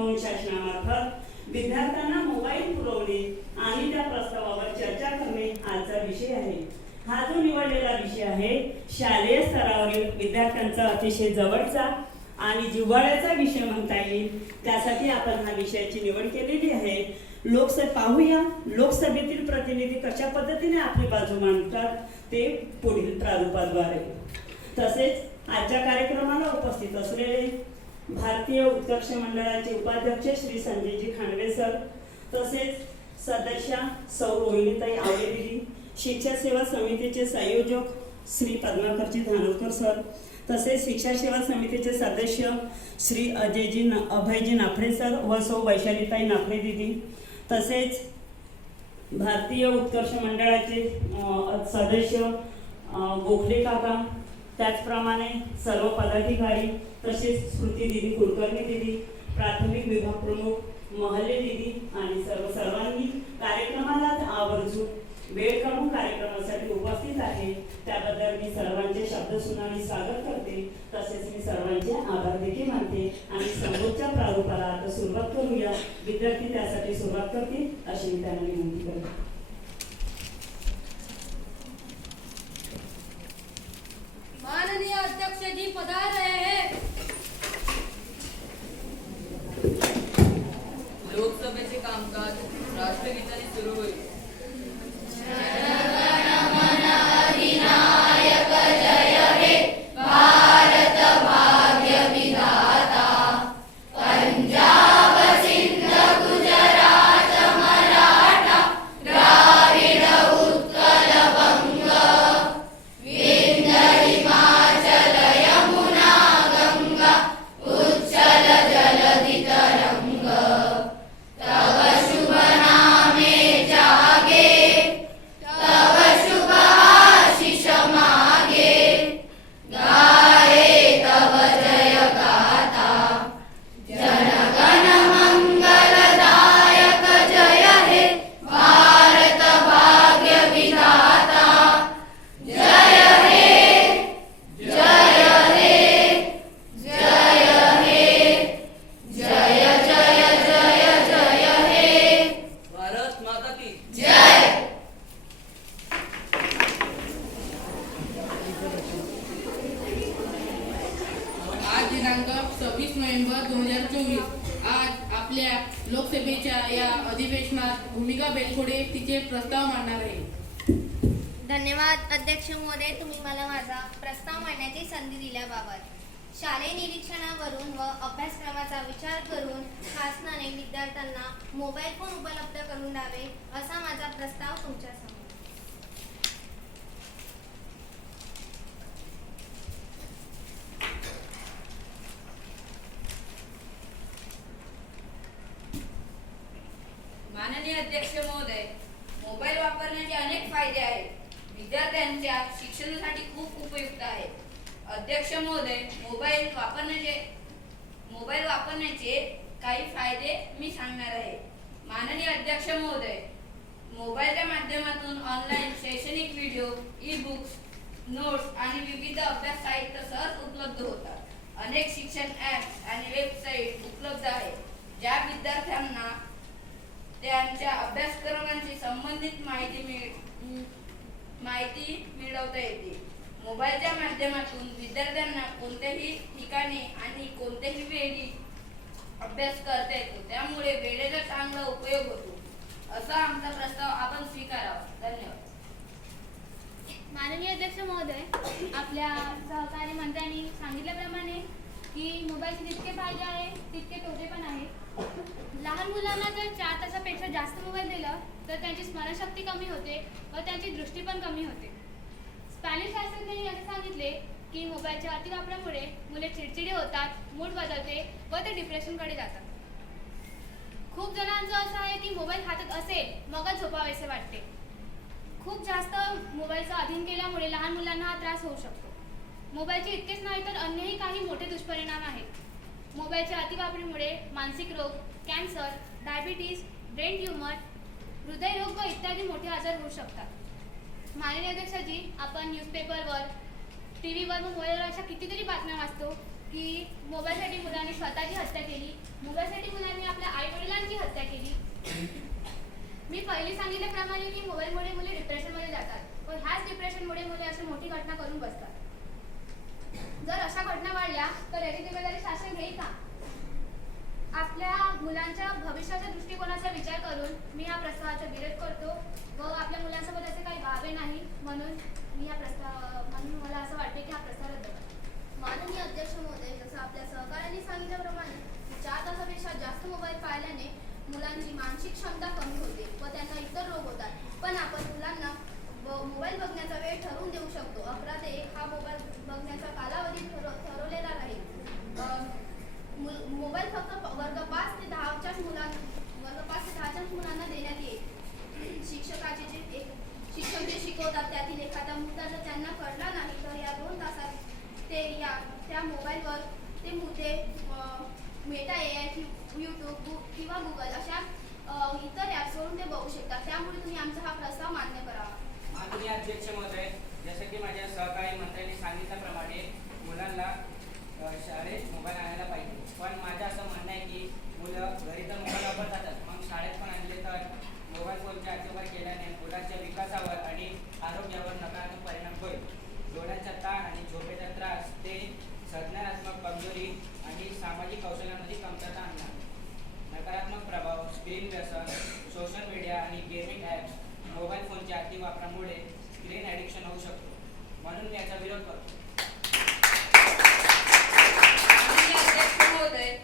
म्हणून शासनामार्फत विद्यार्थ्यांना मोबाईल पुरवणे आणि त्या प्रस्तावावर चर्चा करणे आजचा विषय आहे। हा जो निवडलेला विषय आहे शालेय स्तरावरील विद्यार्थ्यांचा अतिशय जवळचा आणि जिव्हाळ्याचा विषय म्हणता येईल। त्यासाठी आपण हा विषयाची निवड केलेली आहे। पाहूया लोकसभेतील प्रतिनिधी कशा पद्धतीने आपली बाजू मांडतात ते पुढील प्रारूपाद्वारे। तसेच आजच्या कार्यक्रमाला उपस्थित असलेले भारतीय उत्कर्ष मंडळाचे उपाध्यक्ष श्री संजयजी खांडवे सर, तसेच सदस्य सौ रोहिणीताई आवडेदिदी, शिक्षा सेवा समितीचे संयोजक श्री पद्माकरजी धानोरकर सर, तसेच शिक्षा सेवा समितीचे सदस्य श्री अभयजी नाफडे सर व सौ वैशालीताई नाफडे दिदी, तसेच भारतीय उत्कर्ष मंडळाचे सदस्य गोखले काका, त्याचप्रमाणे सर्व पदाधिकारी, तसेच स्मृती दिदी कुलकर्णी दिदी, प्राथमिक विभाग प्रमुख महल्ले दिदी आणि सर्वांनी कार्यक्रमाला आवर्जून वेळ काढून कार्यक्रमासाठी उपस्थित आहे त्याबद्दल मी सर्वांचे शब्दसुनाने स्वागत करते। तसेच मी सर्वांचे आभार देखील मानते आणि समोरच्या प्रारूपाला आता सुरुवात करूया। विद्यार्थी त्यासाठी सुरुवात करतील अशी मी त्यांना विनंती करते। माननीय अध्यक्ष जी पधार रहे हैं। लोकसभेचे कामकाज राष्ट्रगीताने सुरू होईल। दिनांक 26 नोव्हेंबर 2024 आज आपल्या लोकसभेच्या या अधिवेशनात भूमिका बेलखोडे तिचे प्रस्ताव मांडणार आहे। धन्यवाद अध्यक्ष महोदय, तुम्ही मला माझा प्रस्ताव मांडण्याची संधी दिल्याबाबत। शालेय निरीक्षणावरून व अभ्यासक्रमाचा विचार करून शासनाने विद्यार्थ्यांना मोबाईल फोन उपलब्ध करून द्यावे असा माझा प्रस्ताव तुमच्यासमोर। माननीय अध्यक्ष महोदय, मोबाईल वापरण्याचे अनेक फायदे आहेत। विद्यार्थ्यांच्या शिक्षणासाठी खूप उपयुक्त आहे। अध्यक्ष महोदय, मोबाईल वापरण्याचे काही फायदे मी सांगणार आहे। माननीय अध्यक्ष महोदय, मोबाईलच्या माध्यमातून ऑनलाईन शैक्षणिक व्हिडिओ, ई बुक्स, नोट्स आणि विविध अभ्यास साहित्य सहज उपलब्ध होतात। अनेक शिक्षण ॲप्स आणि वेबसाईट उपलब्ध आहेत ज्या विद्यार्थ्यांना त्यांच्या अभ्यासक्रमांशी संबंधित माहिती मिळवता येते। मोबाईलच्या माध्यमातून विद्यार्थ्यांना कोणत्याही ठिकाणी आणि कोणत्याही वेळी अभ्यास करता येतो, त्यामुळे वेळेचा चांगला उपयोग होतो। असा आमचा प्रस्ताव आपण स्वीकारावा। धन्यवाद। माननीय अध्यक्ष महोदय, आपल्या सहकारी मंत्र्यांनी सांगितल्याप्रमाणे की मोबाईलचे जितके फायदे आहेत तितके तोटे पण आहेत। लहान मुलांना जर 4 तासापेक्षा जास्त मोबाईल दिलं तर त्यांची स्मरणशक्ती कमी होते व त्यांची दृष्टी पण कमी होते। स्पॅनिश शास्त्रज्ञांनी असे सांगितले की मोबाईलच्या अतिवापरामुळे मुले चिडचिडे होतात, मूड बदलते व ते डिप्रेशनकडे जातात। खूप जणांचं असं आहे की मोबाईल हातात असेल मगच झोपावेसे वाटते। खूप जास्त मोबाईलचा अधीन केल्यामुळे लहान मुलांना हा त्रास होऊ शकतो। मोबाईलचे इतकेच नाही तर अन्यही काही मोठे दुष्परिणाम आहेत। मोबाईलच्या अतिवापरामुळे मानसिक रोग, कॅन्सर, डायबिटीज, ब्रेन ट्यूमर, हृदयरोग व इत्यादी मोठे आजार होऊ शकतात। माननीय अध्यक्षजी, आपण न्यूजपेपरवर, टीव्हीवर व मोबाईलवर अशा कितीतरी बातम्या वाचतो की मोबाईलसाठी मुलांनी स्वतःची हत्या केली, मोबाईलसाठी मुलांनी चर्चा केली. मी पहिली सांगितल्याप्रमाणे की मोबाईलमुळे मुले डिप्रेशनमध्ये जातात व ह्याच डिप्रेशनमुळे मुले अशी मोठी घटना करून बसतात. जर अशा घटना वाढल्या तर याची जिम्मेदारी शासन घेईल का? आपल्या मुलांच्या भविष्याच्या दृष्टिकोनाचा विचार करून मी या प्रस्तावाचा विरोध करतो व आपल्या मुलांसोबत असे काही व्हावे नाही म्हणून मला असं वाटते की हा प्रस्ताव रद्द करा. माननीय अध्यक्ष महोदय, जसं आपल्या सहकाऱ्यांनी सांगितल्याप्रमाणे 4 तासापेक्षा जास्त मोबाईल पाहिल्याने मुलांची मानसिक क्षमता कमी होते व त्यांना इतर रोग होतात. पण आपण मुलांना मोबाईल बघण्याचा वेळ ठरवून देऊ शकतो. 11 ते 1 हा मोबाईल बघण्याचा कालावधी ठरवलेला राहील. मोबाईल फक्त वर्ग 5 ते 10च्याच मुलांना देण्यात येईल. शिक्षक जे शिकवतात त्यातील एखादा मुद्दा जर त्यांना कळला नाही तर या 2 तासात त्या मोबाईलवर ते मुद्दे मेटा AI, यूट्यूब किंवा गुगल अशा इतर ॲप्सवरून ते बघू शकतात. त्यामुळे तुम्ही आमचा हा प्रस्ताव मान्य करावा. माननीय अध्यक्ष महोदय, जसं की माझ्या सहकारी मंत्र्यांनी सांगितल्याप्रमाणे मुलांना शाळेत मोबाईल आणायला पाहिजे. पण माझं असं म्हणणं आहे की मुलं घरी तर मोबाईल वापरतातच, मग शाळेत पण आणले तर मोबाईल फोनचा अतिवापर केल्याने मुलांच्या विकासावर आणि आरोग्यावर नकारात्मक परिणाम होईल. डोळ्यांचा ताण आणि झोपेचा त्रास, ते संज्ञानात्मक कमजोरी आणि सामाजिक कौशल्यामध्ये कमतरता आणणार. नकारात्मक प्रभाव, स्क्रीन व्यसन, सोशल मीडिया आणि गेमिंग ॲप्स, मोबाईल फोनच्या अतिवापरामुळे स्क्रीन ॲडिक्शन होऊ शकतो. म्हणून मी याचा विरोध करतो. माननीय अध्यक्ष महोदय,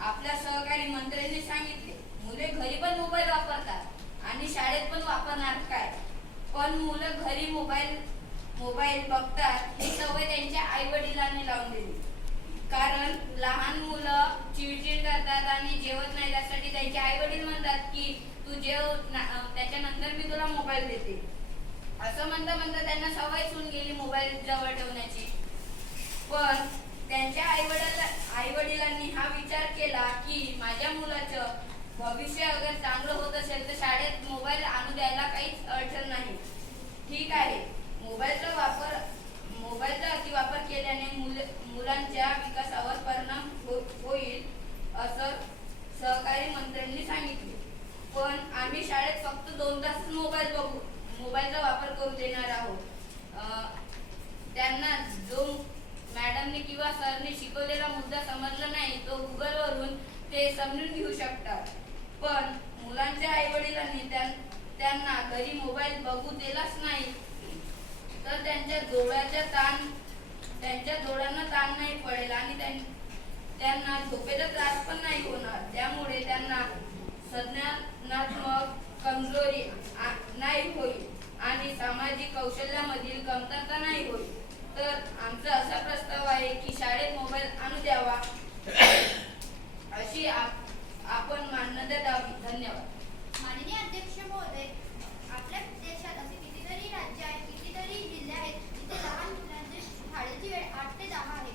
आपल्या सहकारी मंत्र्यांनी सांगितले मुले घरी पण मोबाईल वापरतात आणि शाळेत पण वापरणार काय? पण मुलं घरी मोबाईल बघतात ही सवय त्यांच्या आई वडिलांनी लावून दिली. कारण लहान मुलं चिडचिड करतात आणि जेवत नाही, त्यासाठी त्यांचे आई वडील म्हणतात की तू जेव, त्याच्यानंतर मी तुला मोबाईल देते. असं म्हणता त्यांना सवय होऊन गेली मोबाईल जवळ ठेवण्याची. पण त्यांच्या आई वडिलांनी हा विचार केला की माझ्या मुलाचं भविष्य अगर चांगलं होत असेल तर शाळेत मोबाईल आणू द्यायला काहीच अडचण नाही. ठीक आहे, मोबाईलचा अतिवापर केल्याने मुलांच्या विकासावर परिणाम होईल असं सहकारी मंत्र्यांनी सांगितले. पण आम्ही शाळेत फक्त 2 तास मोबाईलचा वापर करू देणार आहोत. त्यांना जो मॅडमने किंवा सरने शिकवलेला मुद्दा समजला नाही तो गुगलवरून ते समजून घेऊ शकतात. पण मुलांच्या आई वडिलांनी त्यांना घरी मोबाईल बघू दिलाच नाही तर त्यांच्या डोळ्यांना ताण नाही पडेल आणि त्यांना झोपेचा त्रास पण नाही होणार. त्यामुळे त्यांना संज्ञानात्मक कमजोरी नाही होईल आणि सामाजिक कौशल्यामधील कमतरता नाही होईल. तर आमचा असा प्रस्ताव आहे की शाळेत मोबाईल आणू द्यावा अशी आपण मान्यता द्यावी. धन्यवाद. माननीय अध्यक्ष महोदय, आपल्या देशात असे कितीतरी राज्य आहेत, कितीतरी जिल्हे आहेत जिथे लहान मुलांची शाळेची वेळ 8 ते 10 आहे आणि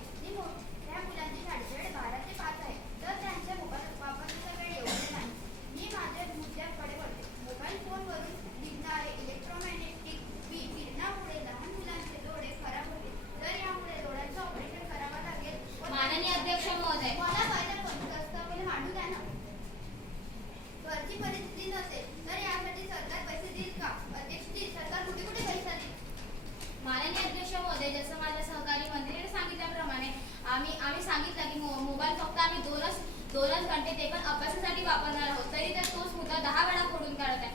त्या मुलांची शाळेची वेळ 12 ते 5 आहे. तर त्यांच्या मोबाईल वापरण्याचा वेळ एवढे नाही. मी माझ्या मुद्द्याकडे वळते. मोबाईल फोनवरून निघणारे इलेक्ट्रोमॅग्नेटिक किरणामुळे लहान मुलांचे डोळे खराब होते. तर यामुळे डोळ्यांचं ऑपरेशन करावं लागेल. माननीय अध्यक्ष महोदय, मला पहिला प्रस्ताव मांडू द्या ना. घरची परिस्थिती नसेल तर यासाठी सरकार पैसे देईल का? अध्यक्षजी, सरकार कुठे कुठे पैसा देईल? माननीय अध्यक्ष महोदय, जसं माझ्या सहकारी मंत्र्यांनी सांगितल्याप्रमाणे आम्ही सांगितलं की मोबाईल फक्त आम्ही दोनच घंटे ते पण अभ्यासासाठी वापरणार आहोत. तरी तर तोच मुद्दा 10 वेळा खोडून काढत आहे.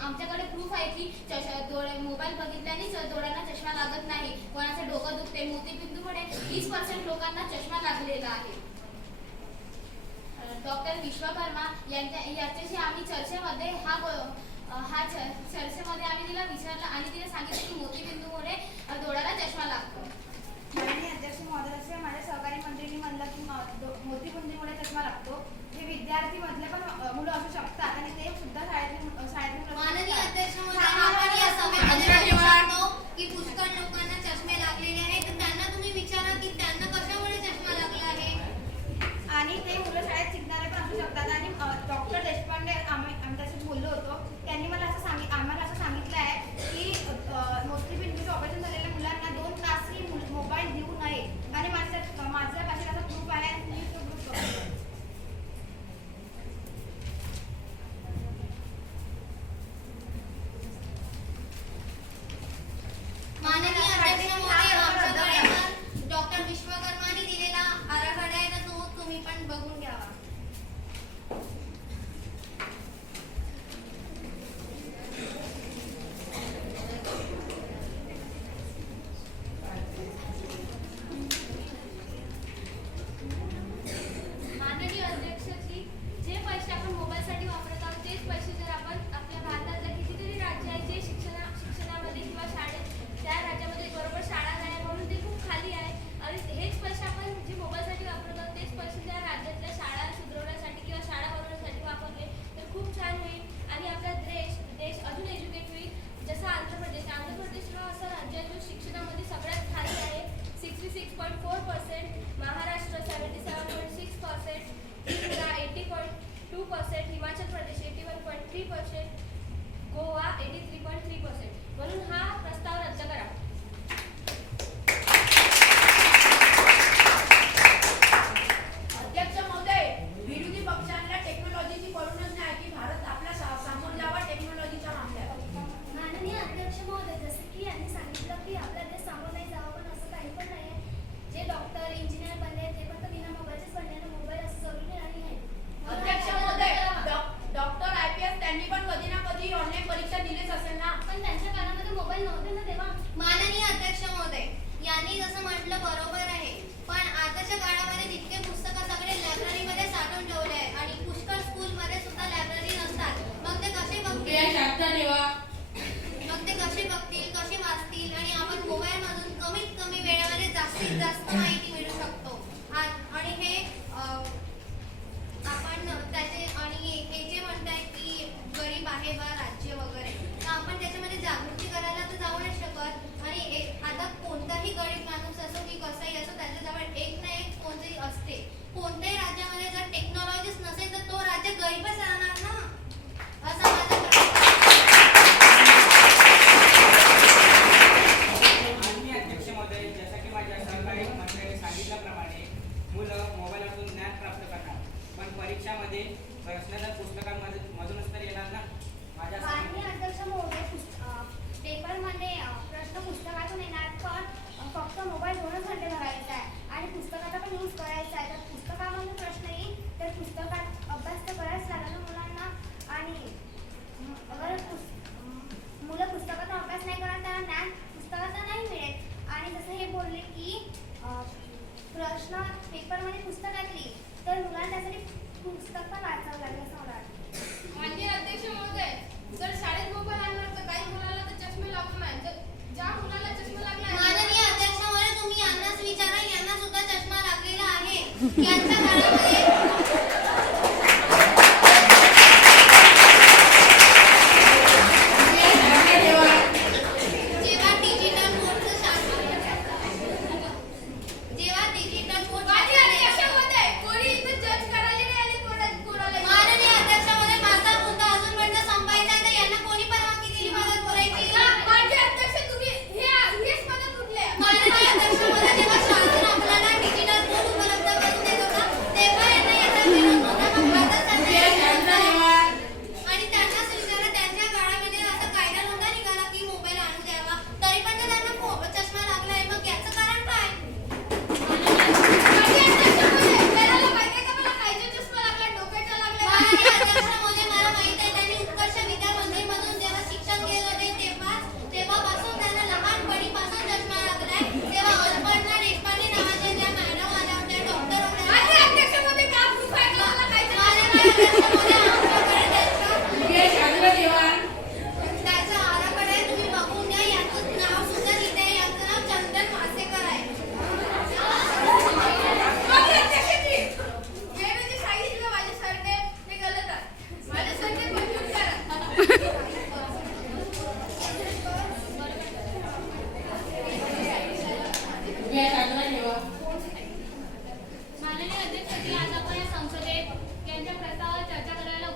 आमच्याकडे प्रूफ आहे की मोबाईल बघितल्यानेच डोळ्यांना चष्मा लागत नाही. कोणाचं डोकं दुखते, मोतीबिंदूमुळे 30% लोकांना चष्मा लागलेला आहे. डॉक्टर विश्वकर्मा याच्याशी आम्ही चर्चेमध्ये चर्चेमध्ये आम्ही तिला विचारलं आणि तिने सांगितलं की मोतीबिंदूमुळे डोळ्याला चष्मा लागतो. माननीय अध्यक्ष महोदय, असे माझ्या सहकारी मंत्र्यांनी म्हणलं की मोतीबिंदूमुळे चष्मा लागतो. हे विद्यार्थी मधले पण मुलं असू शकतात आणि ते सुद्धा शाळेतले माननीय अध्यक्ष महोदय, आपण या सभेमध्ये बघू शकतो की पुष्कळ लोकांना चष्मे लागलेले आहेत. तर त्यांना तुम्ही विचारा की त्यांना कशामुळे चष्मा लागला आहे. आणि ते मुलं शाळेत शिकणारे पण असू शकतात. आणि डॉक्टर देशपांडे आम्ही त्याच्याशी बोललो होतो, त्यांनी मला आम्हाला असं सांगितलं आहे की मोतीबिंदूचं ऑपरेशन झालेल्या मुलांना 2 तासही मोबाईल देऊ नये. आणि माझ्या पाशी त्याचा प्रूफ आहे. मी तो प्रूफ करतो. 82%, हिमाचल प्रदेश 81.3%, गोवा 83.3%. म्हणून हा प्रस्ताव रद्द करा. अध्यक्ष महोदय, विरोधी पक्षांना टेक्नॉलॉजीची कळूनच नाही की भारत आपला सामोर जावा टेक्नॉलॉजीच्या मामल्यात. माननीय अध्यक्ष महोदय, जसे की यांनी सांगितलं की आपला देश सामोर नाही जावं, पण असं काही पण नाही आहे. जे डॉक्टर इंजिनियर बनले ते पण तर बिना मोबाईलचेच बनले ना. मोबाईल असं जरुरी नाही आहे. अध्यक्ष महोदय, डॉक्टर IPS त्यांनी पण कधी ना कधी ऑनलाईन परीक्षा दिलीच असेल ना. पण त्यांच्या काळामध्ये मोबाईल नव्हते ना तेव्हा. माननीय अध्यक्ष महोदय, यांनी जसं म्हटलं बरोबर आहे, पण आताच्या काळामध्ये तितके पुस्तकं सगळे लायब्ररीमध्ये साठवून ठेवले आहे आणि पुष्कळ स्कूलमध्ये सुद्धा लायब्ररी नसतात. मग ते कसे बघतील कसे वाचतील आणि आपण मोबाईलमधून कमीत कमी वेळेमध्ये जास्तीत जास्त माहिती मिळू शकतो. आणि हे आपण त्याचे आणि हे जे म्हणताय की गरीब आहे बा राज्य वगैरे, तर आपण त्याच्यामध्ये जागृती करायला तर जाऊ नाही शकत. आणि आता कोणताही गरीब माणूस असो की कसाही असो, त्याच्याजवळ एक ना एक कोणतरी असते. कोणत्याही राज्यामध्ये जर टेक्नॉलॉजीच नसेल तर तो राज्य गरीबच राहणार ना, असं माझं मत आहे. माननीय अध्यक्ष महोदय, जसं की माझ्या सहकारी मंत्र्यांनी सांगितल्याप्रमाणे मुलं मोबाईलवरून ज्ञान प्राप्त करणार, पण परीक्षामध्ये प्रश्न तर पुस्तकांमधूनच तर येणार ना. माझ्या माननीय अध्यक्ष महोदय, पेपरमध्ये प्रश्न पुस्तकातून येणार, पण फक्त मोबाईल 2 घंटे भरायचा आहे आणि पुस्तकाचा पण यूज करायचा आहे. तर पुस्तकामधून प्रश्न येईल तर पुस्तकात अभ्यास तर करायच लागेल ना मुलांना. आणि अगर मुलं पुस्तकाचा अभ्यास नाही करणार त्यांना ज्ञान पुस्तकाचा नाही मिळेल. आणि जसं हे बोलले की प्रश्न पेपरमध्ये पुस्तकातली, तर मुलांना त्यासाठी पुस्तक पण वाचावं लागेल असं मला वाटतं. माननीय अध्यक्ष महोदय, जर शाळेत मोबाईल आणला तर काही मुलाला तर चष्मे लागू नाही. ज्या मुलाला चष्मा लागला माननीय अध्यक्ष महोदय, तुम्ही यांनाच विचारा, यांना सुद्धा चष्मा लागलेला आहे. यांच्या काळामध्ये जेव्हा डिजिटल बोर्डचं माननीय अध्यक्ष महोदय, कोणी इथं जज करायला नाही आले कोणाला. माननीय अध्यक्ष महोदय, माझा मुद्दा अजूनपर्यंत संपायचा आहे, तर यांना कोणी परवानगी दिली मदत करायची? माननीय अध्यक्ष, तुम्ही हेच मदत कुठले? माननीय अध्यक्ष महोदय, जेव्हा शासन आपल्याला डिजिटल बोर्ड उपलब्ध करून देत होता, तेव्हा यांना याचा विरोध होता. मग आता सध्या आणि त्यांनाच विचारा, त्यांच्या काळामध्ये असा कायदा नव्हता निघाला की मोबाईल आणू द्यावा, तरी पण तर त्यांना चष्मा लागलाय. मग याचं कारण काय? माननीय अध्यक्ष महोदय, त्याला माहिती आहे का मला कायचा चष्मा लागला, डोक्याचा लागला? माननीय अध्यक्ष महोदय, मला माहित आहे, त्यांनी उत्कर्ष विद्यामंदिरमधून जेव्हा शिक्षण घेत होते तेव्हापासून त्यांना लहानपणीपासून चष्मा लागलाय. तेव्हा अल्पर्णा देशपांडे नावाच्या ज्या मॅडम आल्या होत्या, डॉक्टर होत्या. माननीय अध्यक्ष महोदय, का proof आहे का मला कायचा माननीय अध्यक्ष महोदय, आमच्याकडे त्याचा आराखडा आहे, तुम्ही बघून घ्या. याचं नाव सुद्धा तिथे आहे. याचं नाव चंदन मासेकर आहे. माननीय अध्यक्षजी, मी जे सांगितलं माझ्या सरने ते गलत आहे. माझ्या सरने मंजूर करा. माननीय अध्यक्षजी, आज आपण या संसदेत यांच्या प्रस्तावावर चर्चा करायला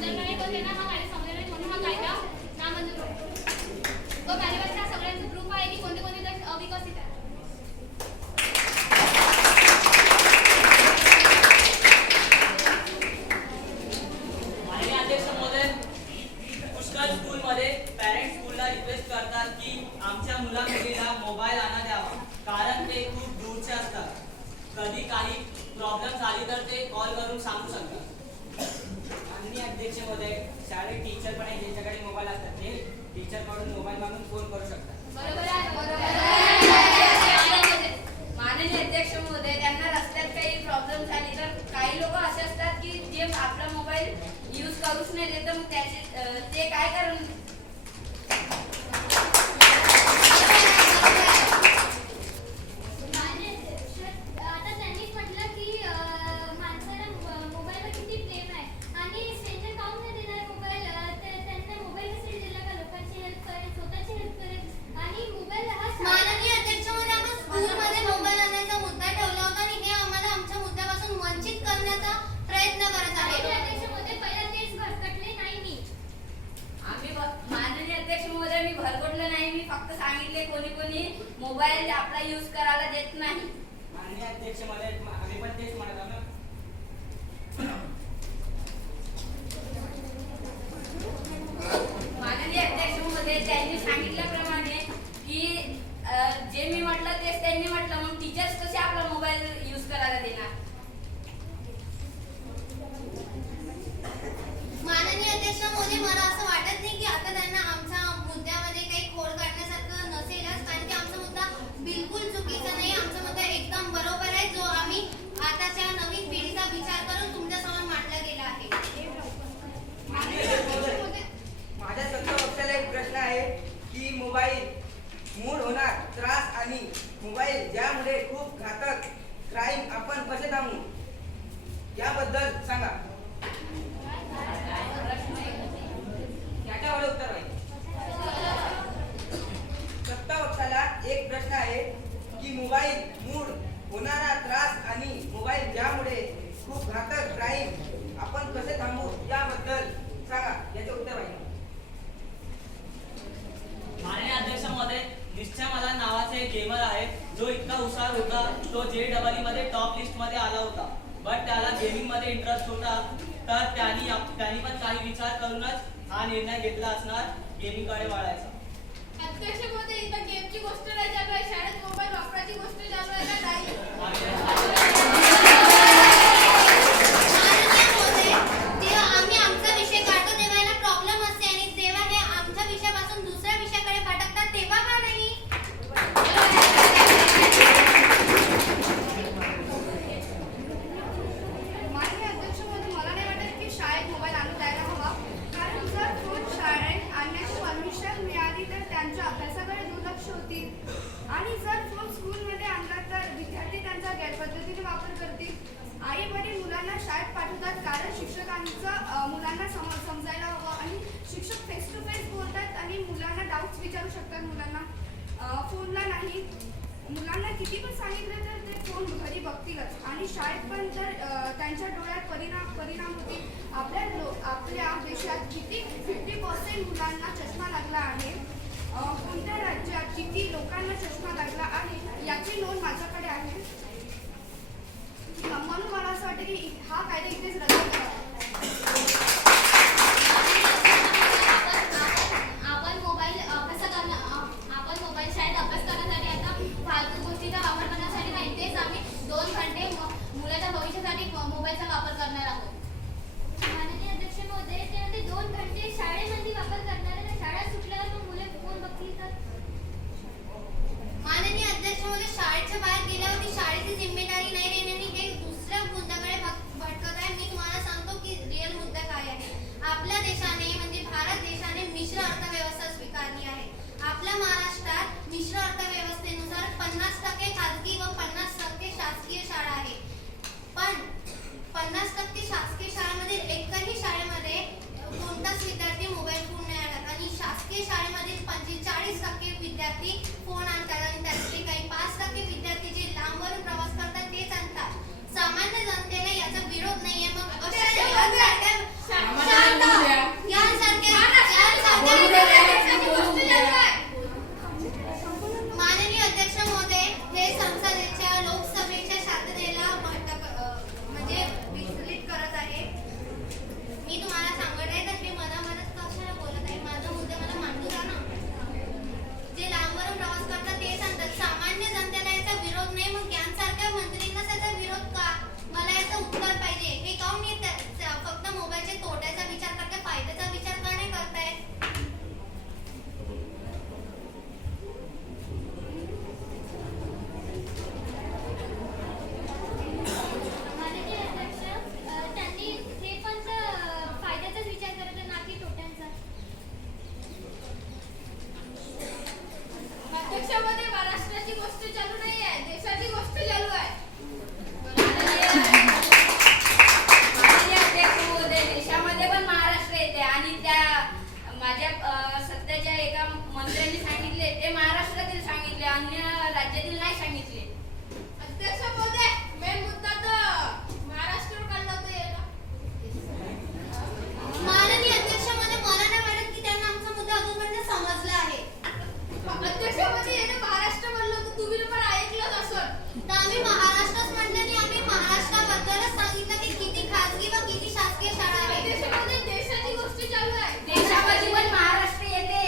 समजलं नाही व त्यांना हा कायदा समजला नाही म्हणून हा कायदा नामंजूर होतो व कार्यवाहीत हा सगळ्यांचं प्रूफ आहे की कोणते कोणते देश अविकसित आहे. माननीय अध्यक्ष महोदय, पुष्कळ स्कूलमध्ये पॅरेंट्स स्कूलला रिक्वेस्ट करतात की आमच्या मुला-मुलीला मोबाईल आणा द्यावा, कारण ते खूप दूरचे असतात. कधी काही प्रॉब्लेम झाली तर ते कॉल करून सांगू शकतात. माननीय अध्यक्ष महोदय, शाळेत टीचर पण आहे ज्यांच्याकडे मोबाईल असतात, ते टीचरकडून मोबाईल मागून फोन करू शकतात. माननीय अध्यक्ष महोदय, त्यांना रस्त्यात काही प्रॉब्लेम झाली तर काही लोक असे असतात की जे आपला मोबाईल यूज करूच नाही देत, मग त्याचे ते काय करून आता त्यांनीच म्हटलं की माणसाला मोबाईलवर किती प्रेम आहे आणि स्ट्रेंजर काऊन नाही देणार मोबाईल. त्यांना मोबाईल कसे दिला का लोकांची हेल्प करेल, स्वतःची हेल्प करेल आणि मोबाईल हा माननीय अध्यक्ष महोदय, आपण स्कूलमध्ये मोबाईल आणायचा मुद्दा ठेवला होता आणि हे आम्हाला आमच्या मुद्द्यापासून वंचित करण्याचा प्रयत्न करत आहे. अध्यक्षमध्ये पहिला तेच भरकटले नाही मी. माननीय अध्यक्ष महोदय, मी भरकटलं नाही, मी फक्त सांगितले कोणी कोणी मोबाईल आपला यूज करायला देत नाही. माननीय अध्यक्ष महोदय, आम्ही पण तेच म्हणत आहोत ना. माननीय अध्यक्ष महोदय, त्यांनी सांगितल्याप्रमाणे की जे मी म्हटलं तेच त्यांनी म्हटलं, मग टीचर्स कसे आपला मोबाईल यूज करायला देणार. माननीय अध्यक्ष महोदय, मला असं वाटत नाही की आता त्यांना आमच्या मुद्द्यामध्ये काही खोड काढण्यासारखं नसेलच, कारण की आमचा मुद्दा बिलकुल चुकीचा नाही. आमचा मुद्दा एकदम बरोबर आहे, जो आम्ही आताच्या नवीन पिढीचा विचार करून तुमच्यासमोर मांडला गेला आहे. माझ्या सत्ता पक्षाला एक प्रश्न आहे की मोबाईल मूळ होणार त्रास आणि मोबाईल ज्यामुळे खूप घातक क्राईम आपण कसे थांबवू याबद्दल सांगा. त्याच्यावर उत्तर आहे. सत्ता पक्षाला एक प्रश्न आहे की मोबाईल मूळ होणारा त्रास आणि मोबाईल ज्यामुळे खूप घातक क्राईम आपण कसे थांबवू याबद्दल सांगा. याचे उत्तर आहे. माननीय अध्यक्ष महोदय, निश्चय मला नावाचा एक गेमर आहे जो इतका हुशार होता, तो JEE मध्ये टॉप लिस्ट मध्ये आला होता, बट त्याला गेमिंग मध्ये इंटरेस्ट होता, तर त्यांनी पण काही विचार करूनच हा निर्णय घेतला असणार गेमिंग कडे वळायचा. अध्यक्ष महोदय, इथं गेमची गोष्ट नाही चालू आहे, शाळेत मोबाईल वापराची गोष्ट चालू आहे का नाही. माननीय महोदय, जेव्हा आम्ही आमचा विषय काढतो तेव्हा यांना प्रॉब्लेम असते आणि जेव्हा हे आमच्या विषयापासून दुसऱ्या विषयाकडे भटकतात तेव्हा का नाही. माननीय अध्यक्ष महोदय, मला नाही वाटत की शाळेत मोबाईल आणून द्यायला हवा, कारण जर रोज शाळेत आणण्याची परमिशन मिळाली तर त्यांच्या अभ्यासाकडे दुर्लक्ष होतील आणि जर फोन स्कूलमध्ये आणला तर विद्यार्थी त्यांचा गैरपद्धतीने वापर करतील. आई वडील मुलांना शाळेत पाठवतात कारण शिक्षकांचं मुलांना समजायला हवं आणि शिक्षक फेस टू फेस बोलतात आणि मुलांना डाऊट्स विचारू शकतात मुलांना, फोनला नाही. मुलांना किती पण सांगितलं तर ते फोन घरी बघतीलच आणि शाळेत पण तर त्यांच्या डोळ्यात परिणाम होतील. आपल्या देशात किती 50% मुलांना चष्मा लागला आहे, कोणत्या राज्यात किती लोकांना चष्मा लागला आहे याची नोंद माझ्याकडे आहे. म्हणून मला असं वाटतं की हा कायदा इथेच रद्द करावा. आपण मोबाईल शाळेत अभ्यास करण्यासाठी आता फालतू गोष्टीचा वापर करण्यासाठी नाही, तेच आम्ही 2 घंटे मुलाच्या भविष्यासाठी मोबाईलचा वापर करणार आहोत. माननीय अध्यक्ष महोदय, ते 2 घंटे शाळेमध्ये वापर करणार आहे, शाळा सुटल्यावर मग मुले फोन बघतील तर. माननीय अध्यक्ष महोदय, शाळेच्या बाहेर गेल्यावरती शाळेची जिम्मेदारी नाही रेण्यानी हे दुसऱ्या मुद्द्याकडे भटकत आहे. मी तुम्हाला सांगतो की रिअल मुद्दा काय आहे. आपल्या देशाने म्हणजे भारत देशाने मिश्र अर्थव्यवस्था स्वीकारली आहे. आपल्या महाराष्ट्रात मिश्र अर्थव्यवस्थेनुसार 50% खाजगी व 50% शासकीय शाळा आहे. पण 50% शासकीय शाळेमध्ये एकही शाळेमध्ये कोणताच विद्यार्थी मोबाईल फोन नाही आणत आणि शासकीय शाळेमध्ये 45% विद्यार्थी फोन आणतात आणि त्यातले काही 5% विद्यार्थी जे लांबवरून प्रवास करतात तेच आणतात. सामान्य जनतेला याचा विरोध नाहीये. मग अशा आम्हाला बोलू द्या. बोलू द्या. माननीय अध्यक्ष महोदय, हे संसदेच्या लोकसभेच्या शांततेला म्हणजे विचलित करत आहे. मी तुम्हाला सांगत आहे तर मी मनामनात कशाला बोलत आहे. माझा मुद्दा मला मांडू द्या ना. जे लांबवरून प्रवास करतात ते सांगतात सामान्य जनतेला याचा विरोध नाही, मग यांसारख्या मंत्रींना त्याचा विरोध का? मला याचं उत्तर पाहिजे. हे काऊन येत फक्त मोबाईलच्या तोट्याचा विचार करताय, फायद्याचा विचार का नाही करताय? माननीय अध्यक्ष, त्यांनी हे पण तर फायद्याचाच विचार करत आहे, ना की तोट्यांचा. अध्यक्षामध्ये महाराष्ट्राची गोष्ट चालू नाही आहे, देशाची गोष्ट चालू आहे. माननीय अध्यक्ष महोदय, देशामध्ये पण महाराष्ट्र येते आणि त्या माझ्या सध्याच्या एका मंत्र्यांनी सांगितले ते महाराष्ट्रातील सांगितले, अन्य राज्यातील नाही सांगितले. अध्यक्ष